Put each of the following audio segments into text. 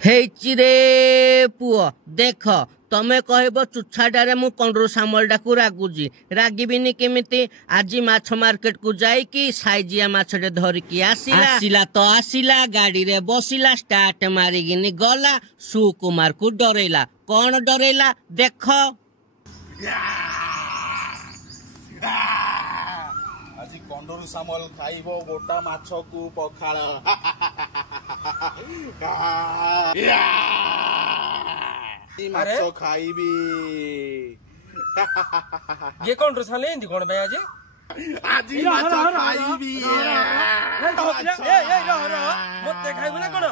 ହେଇଛି ରେ ପୁଅ ଦେଖ ତମେ କହିବ ଚୁଛାଟାରେ ମୁଁ କଣ୍ଡରୁ ସାମଲଟାକୁ ରାଗୁଛି ରାଗିବିନି କେମିତି ଆଜି ମାଛ ମାର୍କେଟ କୁ ଯାଇକି ସାଇଜିଆ ମାଛଟେ ଧରିକି ଆସିଲା ତ ଆସିଲା ଗାଡିରେ ବସିଲା ଷ୍ଟାର୍ଟ ମାରିକିନି ଗଲା ସୁକୁମାରକୁ ଡରେଇଲା କଣ ଡରେଇଲା ଦେଖ ଆଜି କଣ୍ଡରୁ ସାମଲ ଖାଇବ ଗୋଟା ମାଛକୁ ପଖାଳ ମାଛ ଖାଇବି ये कौन रसाले हिंदी कौन भाई आज ଆଜି ମାଛ ଖାଇବି मत खाइबो ना कौन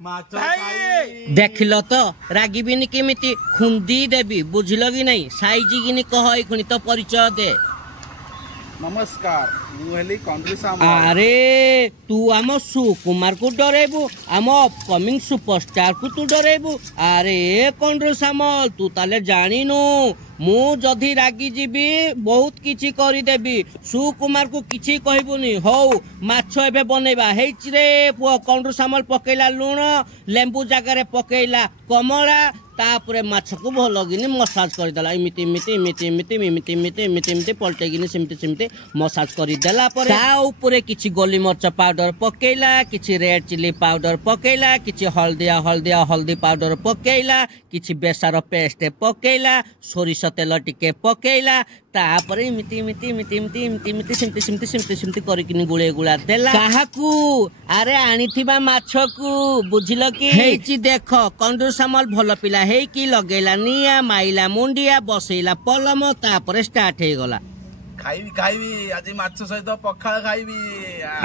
ମାଛ ଭାଇ! ଖାଇବି ଦେଖିଲ ତ ରାଗିବିନି କେମିତି ଖୁନ୍ଦି ଦେବି ବୁଝିଲ କି ନାଇଁ ସାଇଜି କିନି କହ ଏଇଖୁଣି ତ ପରିଚୟ ଦେ ନମସ୍କାର ମୁଁ ହେଲି କଣ୍ଡରୁ ସାମଲ ଆରେ ତୁ ଆମ ସୁକୁମାର କୁ ଡରେଇବୁ ଆମ ଅପକମିଂ ସୁପରଷ୍ଟାର କୁ ତୁ ଡରେଇବୁ ଆରେ କଣ୍ଡରୁ ସାମଲ ତୁ ତାହେଲେ ଜାଣିନୁ ମୁଁ ଯଦି ରାଗି ଯିବି ବହୁତ କିଛି କରିଦେବି ସୁକୁମାର କୁ କିଛି କହିବୁନି ହଉ ମାଛ ଏବେ ବନେଇବା ହେଇଛି ରେ ପୁଅ କଣ୍ଡରୁ ସାମଲ ପକେଇଲା ଲୁଣ ଲେମ୍ବୁ ଜାଗାରେ ପକେଇଲା କମଳା ତାପରେ ମାଛକୁ ଭଲ କିନି ମସାଜ କରିଦେଲା ଏମିତି ଏମିତି ଏମିତି ଏମିତି ଏମିତି ଏମିତି ଏମିତି ଏମିତି ପଲଟେଇକିନି ସେମିତି ସେମିତି ମସାଜ କରିଦେଲା ପରେ ତା ଉପରେ କିଛି ଗୋଲିମରିଚ ପାଉଡର ପକେଇଲା କିଛି ରେଡ ଚିଲି ପାଉଡର ପକେଇଲା କିଛି ହଳଦିଆ ହଳଦୀ ପାଉଡର ପକେଇଲା କିଛି ବେସର ପେଷ୍ଟ ପକେଇଲା ସୋରିଷ ତେଲ ଟିକେ ପକେଇଲା ତାପରେ ଏମିତି ଏମିତି ଏମିତି ଏମିତି ଏମିତି ଏମିତି ସେମିତି ସେମିତି ସେମିତି ସେମିତି କରିକିନି ଗୁଳେଇ ଗୁଳା ଦେଲା କାହାକୁ ଆରେ ଆଣିଥିବା ମାଛକୁ ବୁଝିଲ କି ହେଇଛି ଦେଖ କଣ୍ଡରୁ ସାମଲ ଭଲ ପିଲା ହେଇକି ଲଗେଇଲା ନିଆଁ ମାଇଲା ମୁଣ୍ଡିଆ ବସେଇଲା ପଲମ ତାପରେ ଷ୍ଟାର୍ଟ ହେଇଗଲା ଖାଇବି ଖାଇବି ଆଜି ମାଛ ସହିତ ପଖାଳ ଖାଇବି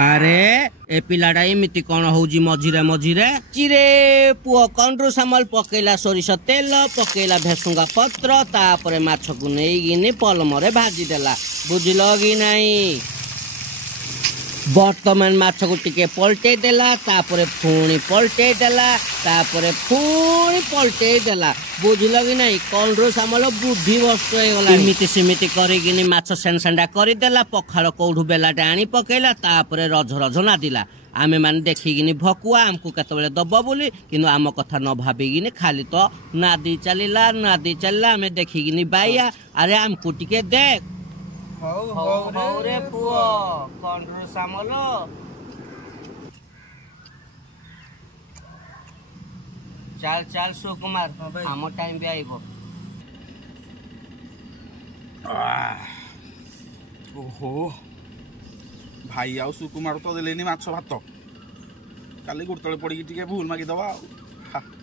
ଆରେ ଏ ପିଲାଟା ଏମିତି କଣ ହଉଛି ମଝିରେ ମଝିରେ ଚିରେ ପୁଅ କଣ୍ଡରୁ ସାମଲ ପକେଇଲା ସୋରିଷ ତେଲ ପକେଇଲା ଭେସୁଙ୍ଗା ପତ୍ର ତାପରେ ମାଛକୁ ନେଇକିନି ପଲମରେ ଭାଜିଦେଲା ବୁଝିଲ କି ନାଇଁ ବର୍ତ୍ତମାନ ମାଛକୁ ଟିକେ ପଲଟେଇ ଦେଲା ତାପରେ ପୁଣି ପଲଟେଇ ଦେଲା ତାପରେ ପୁଣି ପଲଟେଇ ଦେଲା ବୁଝିଲ କି ନାଇଁ କଣ୍ଡରୁ ସାମଲ ବୁଦ୍ଧି ଭ୍ରଷ୍ଟ ହେଇଗଲା ଏମିତି ସେମିତି କରିକିନି ମାଛ ସେଣ୍ଡା କରିଦେଲା ପଖାଳ କୋଉଠୁ ବେଲାଟେ ଆଣି ପକେଇଲା ତାପରେ ରଝ ନାଦିଲା ଆମେ ମାନେ ଦେଖିକିନି ଭକୁଆ ଆମକୁ କେତେବେଳେ ଦବ ବୋଲି କିନ୍ତୁ ଆମ କଥା ନ ଭାବିକିନି ଖାଲି ତ ନାଦି ଚାଲିଲା ଆମେ ଦେଖିକିନି ବାଇଆ ଆରେ ଆମକୁ ଟିକେ ଦେଖ ହଉ ରେ ପୁଅ କଣ୍ଡରୁ ସାମଲ ଚାଲ ସୁକୁମାର ଆମ ଟାଇମ ବି ଆଇବ ଓହୋ ଭାଇ ଆଉ ସୁକୁମାର ତ ଦେଲେନି ମାଛ ଭାତ କାଲି ଗୋଡ ତଳେ ପଡିକି ଟିକେ ଭୁଲ ମାଗିଦବା ଆଉ